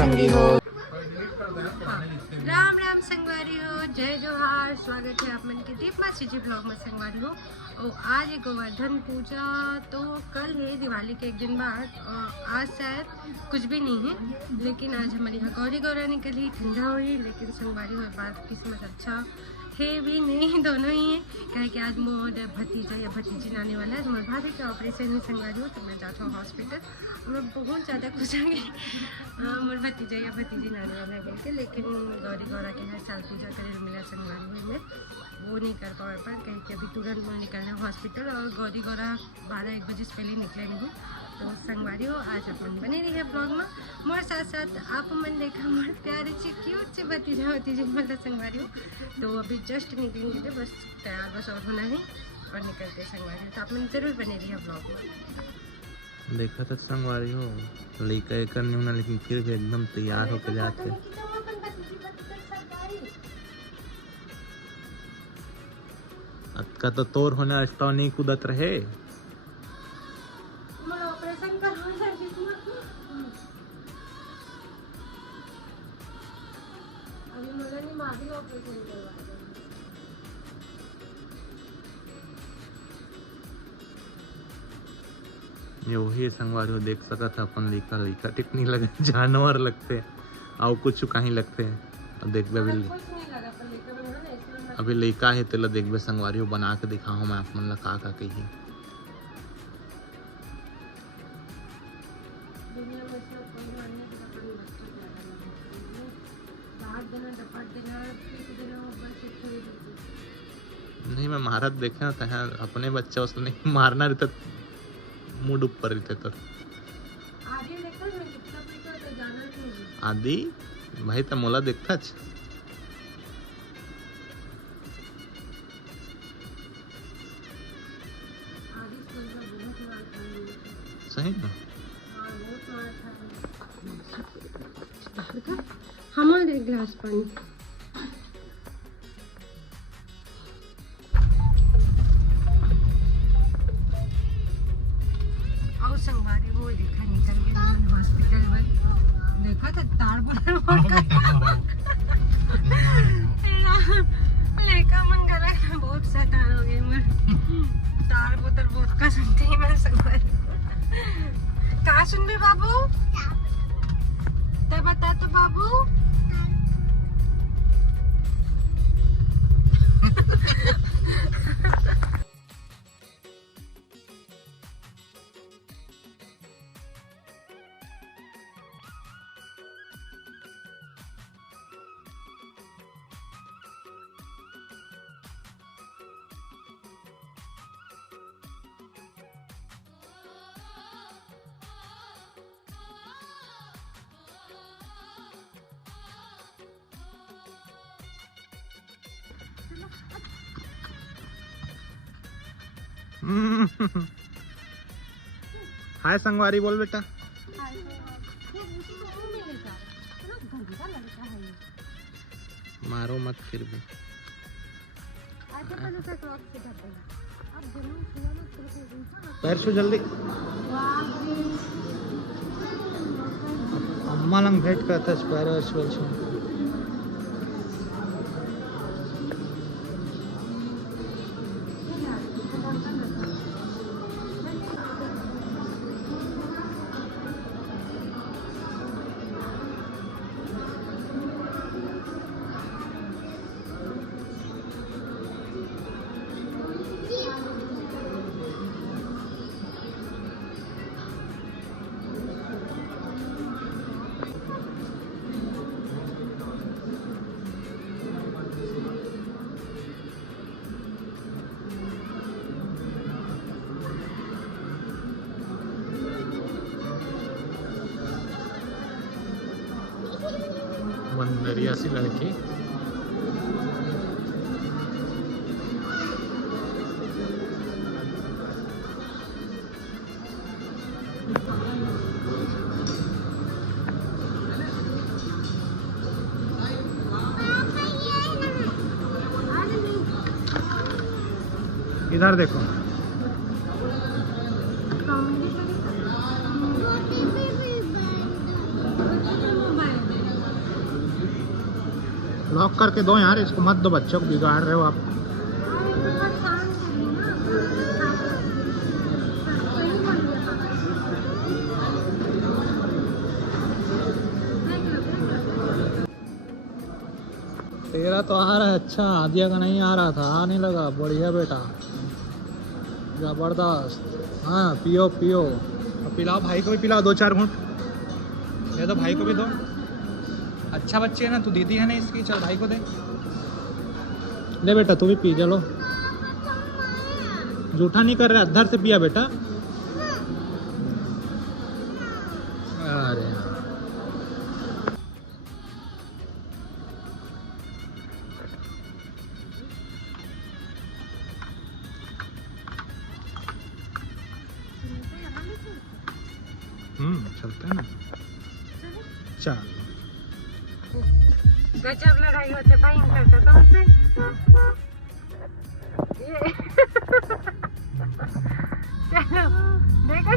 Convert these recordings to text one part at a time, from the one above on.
संगी हो। राम राम संगवारी हो, जय जोहार। स्वागत है आप मन के दीप मासी जी ब्लॉग में संगवारी हो। और आज है गोवर्धन पूजा, तो कल है दिवाली के एक दिन बाद। आज शायद कुछ भी नहीं है, लेकिन आज हमारे यहाँ गौरी गौरा निकली, ठंडा हुई। लेकिन संगवारी हो बात किस्मत अच्छा है भी नहीं, दोनों ही है। कहे कि आज मोर भतीजा या भतीजी आने वाला है, तो मेरे भाभी का ऑपरेशन में संगवारी हो, तो मैं जाता हूँ हॉस्पिटल। मैं बहुत ज़्यादा खुश हूँ मोर भतीजा या भतीजी आने वाला है बोल के। लेकिन गौरी गौरा के हर साल पूजा करे मिला संगवारी में, वो नहीं कर पा कहीं कि अभी तुरंत मैं निकलना हॉस्पिटल। और गौरी गौरा 12-1 बजे से पहले निकले नहीं। तो संगवारी हो आज अपन बने रही है ब्लॉग में मोर साथ साथ। आप मन देखा मोर प्यारे से क्यूट से भतीजा भतीजी मतलब संगवारी हो। तो अभी जस्ट निकलेंगे थे, बस तैयार बस और होना है और निकलते संगवारी हो। तो आप मन जरूर बने रही है ब्लॉग में। देखा तो संगवारी हो लड़का एक नहीं होना, लेकिन फिर भी एकदम तैयार होकर जाते। का तो तोर होने अस्टाव नहीं कूदत रहे। ये वही संगवारी हो, देख सका था अपन लड़का टिक नहीं लगे, जानवर लगते हैं और कुछ कहीं लगते हैं। और देख अभी लड़का है तेला देख संगवारी हो, बना के दिखाऊँ मैं आप मन ला का कही। नहीं मैं महारत देखे ना तह अपने बच्चा उसने नहीं मारना रहता, मूड ऊपर रहते। तो आदि भाई तो मोला देखता सही ना। हमारे ग्लास पानी और संगवारी वो देखा निकल गए हॉस्पिटल में। देखा था तार बुलर लेका मन गला बहुत सतान हो गई मैं। तार बोतल बहुत का सुनते ही मैं संगवारी कहाँ सुन रहे बाबू, तो बता तो बाबू। हाय संगवारी बोल बेटा। मारो मत फिर भी। पैर छू जल्दी। अम्मा लंग भेंट करता पैर छू। बंदरिया सी लड़की इधर देखो। मोबाइल लॉक करके दो यार, इसको मत दो, बच्चों को बिगाड़ रहे हो आप। तेरा तो आ रहा है, अच्छा आदिया का नहीं आ रहा था, आने लगा, बढ़िया बेटा, जबरदस्त। हाँ पियो पियो, अब पिलाओ भाई को भी, पिलाओ 2-4 घूंट दे दो, भाई को भी दो। अच्छा बच्चे है ना, तू दीदी है ना इसकी, चल भाई को दे। ले बेटा तू भी पी, चलो। जूठा नहीं कर रहा, अद्धर से पिया बेटा। अरे चलते हैं ना, चल। गजब लड़ाई होते भाई इनका कसम से। ये चलो देखो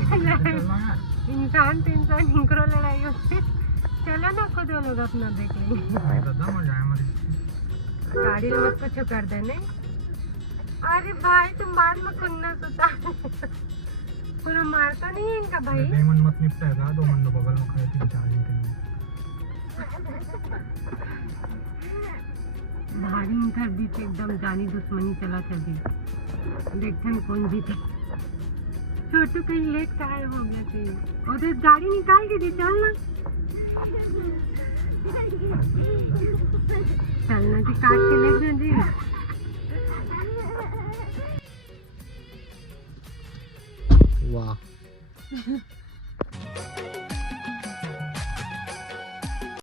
इंसान तो इंसान इनको लड़ाई होती। चलो ना खुद वो लोग अपना देख लेंगे। गाड़ी में मत कुछ कर देने। अरे भाई तुम बाद में खुन्ना सुता पूरा मारता नहीं है इनका भाई। मन मत निपटेगा, 2 मन बगल में खड़े थे 4 दिन। भारी इनका बीच एकदम जानी दुश्मनी चला था दी। देखते कौन जीते। छोटू कहीं लेट टायर हो गया थी और तो गाड़ी निकाल के दी, चलना चलना जी, काट के ले जी। वाह